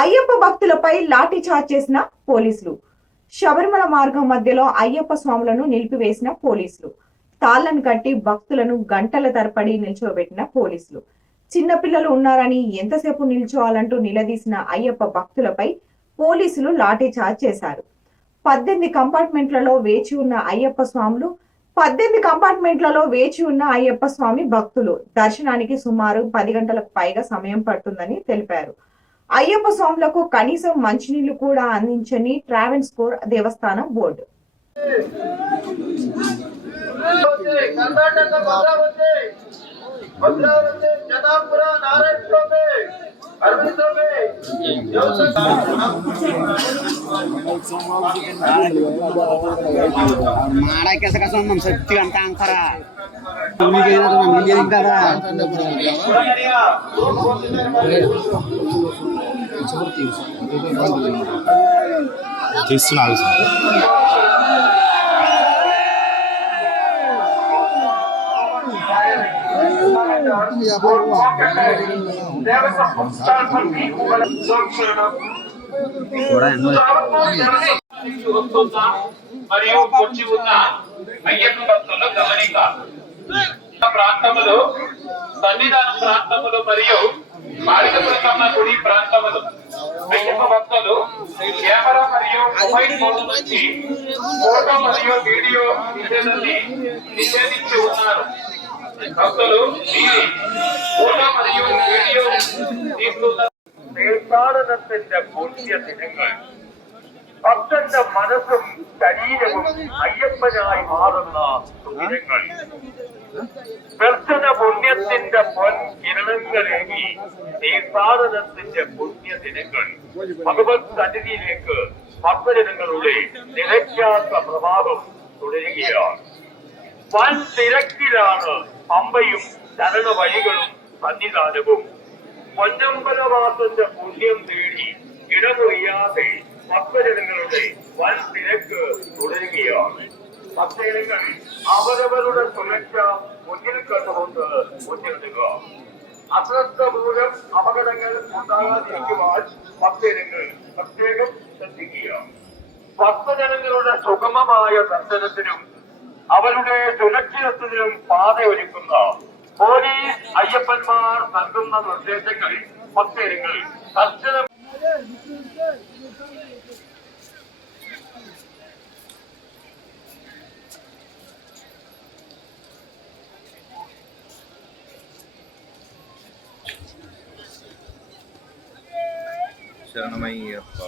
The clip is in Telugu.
అయ్యప్ప భక్తులపై లాఠీ చార్జ్ చేసిన పోలీసులు. శబరిమల మార్గం మధ్యలో అయ్యప్ప స్వాములను నిలిపివేసిన పోలీసులు. తాళ్లను కట్టి భక్తులను గంటల తరబడి నిల్చోబెట్టిన పోలీసులు. చిన్నపిల్లలు ఉన్నారని ఎంతసేపు నిల్చోవాలంటూ నిలదీసిన అయ్యప్ప భక్తులపై పోలీసులు లాఠీ చార్జ్ చేశారు. 18 కంపార్ట్మెంట్లలో వేచి ఉన్న అయ్యప్ప స్వామి భక్తులు దర్శనానికి సుమారు 10 గంటలకు పైగా సమయం పడుతుందని తెలిపారు. అయ్యప్ప స్వాములకు కనీసం మంచినీళ్లు కూడా అందించని ట్రావెన్స్కోర్ దేవస్థానం బోర్డు. माड़ा कैसे कसम हम सत्य घंटा अंतरा उन्हीं के ना तो हम ये दिन करा తీస్తున్నారు మరియు పొచ్చి ఉన్న అయ్యప్ప భక్తుల గమనిక. ప్రాంతములు, సన్నిధాన ప్రాంతములు మరియు మాడికపురమ్మ గుడి ప్రాంతములు అయ్యప్ప భక్తులు కెమెరా మరియు మొబైల్ ఫోన్ నుంచి ఫోటో మరియు వీడియో తీసేదని నిషేధించి ఉన్నారు. భక్తులు వీరి ఫోటో మరియు వీడియോ తీసుకున్న തീർത്ഥാടനത്തിന്റെ പുണ്യദിനങ്ങൾ ഭക്തന്റെ മനസ്സും ശരീരവും അയ്യപ്പനായി മാറുന്ന ദിനങ്ങൾ. ദർശന പുണ്യത്തിന്റെ പൊൻകിരണങ്ങളേകി തീർത്ഥാടനത്തിന്റെ പുണ്യദിനങ്ങൾ ഭഗവത് സന്നിധിയിലേക്ക് ഭക്തജനങ്ങളുടെ നിലയ്ക്കാത്ത പ്രഭാവം തുടരുകയാണ്. വൻ തിരക്കിലാണ് പമ്പയും ചരണ വഴികളും സന്നിധാനവും. പൊന്നമ്പലവാസന്റെ പുണ്യം തേടി ഇടമുറിയാതെ ഭക്തജനങ്ങളുടെ വൻ തിരക്ക് തുടരുകയാണ്. ഭക്തജനങ്ങൾ അവരവരുടെ സുരക്ഷ മുന്നിൽ കണ്ടുകൊണ്ട് മുന്നിടുക. അശ്രദ്ധ മൂലം അപകടങ്ങൾ ഉണ്ടാകാതിരിക്കുവാൻ ഭക്തജനങ്ങൾ പ്രത്യേകം ശ്രദ്ധിക്കുക. ഭക്തജനങ്ങളുടെ സുഗമമായ ദർശനത്തിനും അവരുടെ സുരക്ഷിതത്വത്തിനും പാതയൊരുക്കുന്ന പോലീസ് അയ്യപ്പന്മാർ നൽകുന്ന നിർദ്ദേശങ്ങൾ ഭക്തജനങ്ങൾ കർശന ശരണമയ്യപ്പ.